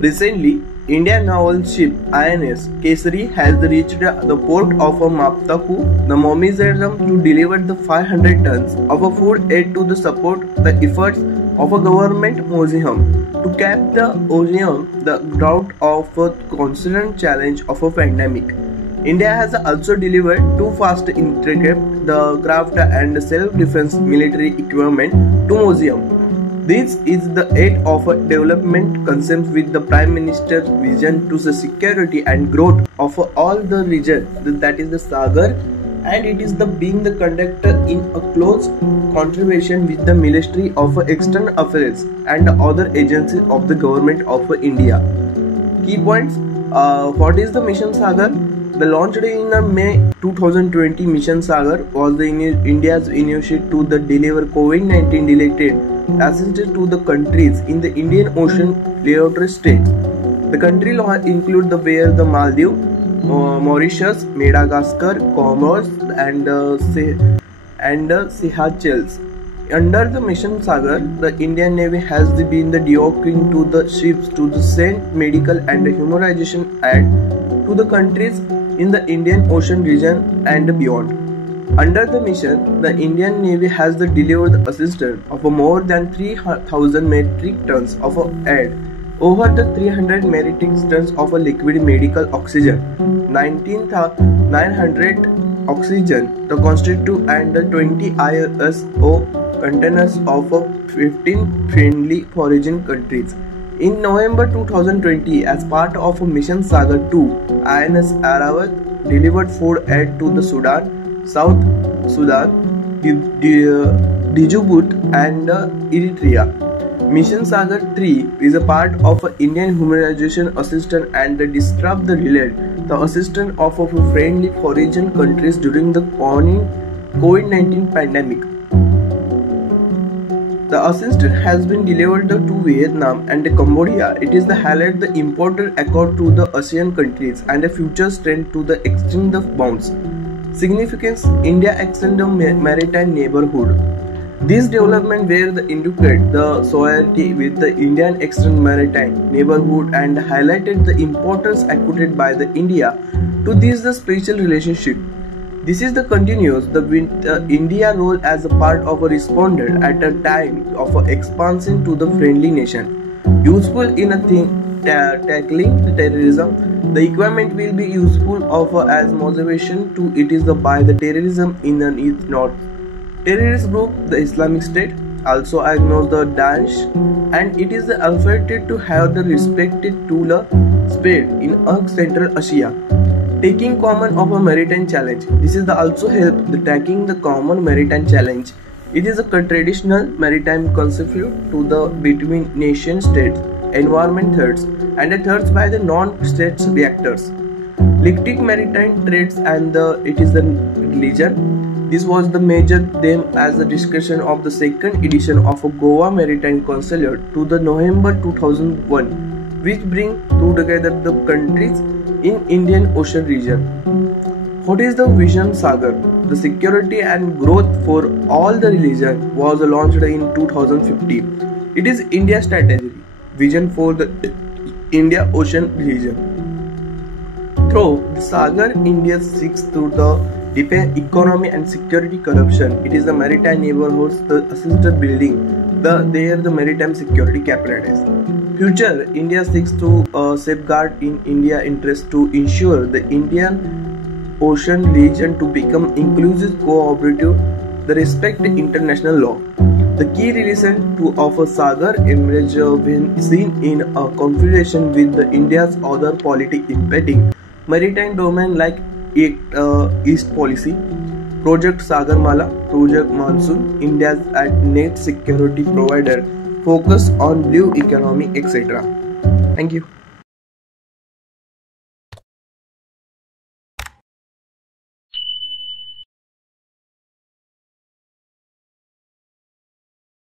Recently, Indian naval ship INS Kesari has reached the port of Maptaku, the Momizeram, to deliver the 500 tons of food aid to support the efforts of a government museum to cap the museum the drought of a constant challenge of a pandemic. India has also delivered two fast intricate the craft and self-defense military equipment to museum. This is the aid of a development concept with the Prime Minister's vision to the security and growth of all the region, that is the Sagar, and it is the being the conductor in a close contribution with the Ministry of External Affairs and other agencies of the Government of India. Key points: what is the Mission Sagar? The launched in May 2020, Mission Sagar was the India's initiative to the deliver COVID-19 related assistance to the countries in the Indian Ocean layout states. The country include the Maldives, Mauritius, Madagascar, Comoros, and Seychelles. Under the Mission Sagar, the Indian Navy has been docking to the ships to send medical and humanitarian aid to the countries in the Indian Ocean region and beyond. Under the mission, the Indian Navy has delivered assistance of more than 3,000 metric tons of aid, over the 300 metric tons of liquid medical oxygen, 19,900 oxygen, the constitute and 20 ISO containers of 15 friendly foreign countries. In November 2020, as part of Mission Sagar 2, INS Aravat delivered food aid to the Sudan, South Sudan, Djibouti and Eritrea. Mission Sagar 3 is a part of Indian humanitarian assistance and describes the assistance of friendly foreign countries during the COVID-19 pandemic. The assistance has been delivered to Vietnam and Cambodia. It is the highlight the important accord to the ASEAN countries and a future strength to the exchange of bonds. Significance: India extend a maritime neighborhood. This development where the indicate the solidarity with the Indian extended maritime neighborhood and highlighted the importance accorded by the India to this the special relationship. This is the continuous with India role as a part of a responder at a time of expansion to the friendly nation. Useful in tackling the terrorism. The equipment will be useful as motivation to it is by the terrorism in the north. Terrorist group the Islamic State also acknowledge the Daesh, and it is affected to have the respected to the spread in Central Asia. Taking common of a maritime challenge. This is also help the tackling the common maritime challenge. It is a traditional maritime concept to the between nation states, environment threats, and the threats by the non-states reactors. Lactic maritime trades and it is the religion. This was the major theme as the discussion of the second edition of a Goa Maritime Council to the November 2001, which bring together the countries in Indian Ocean region. What is the Vision Sagar? The security and growth for all the region was launched in 2015. It is India's strategy vision for the India Ocean region. Through the Sagar, India seeks to the defense, economy and security corruption. It is the maritime neighborhoods, the assisted building, the maritime security capabilities. Future, India seeks to safeguard in India interest to ensure the Indian Ocean region to become inclusive, cooperative, the respect international law. The key reason to offer Sagar emerge when seen in a configuration with the India's other policy impeding maritime domain like East Policy, Project Sagarmala, Project Monsoon, India's net security provider, focus on blue economy, etc. Thank you.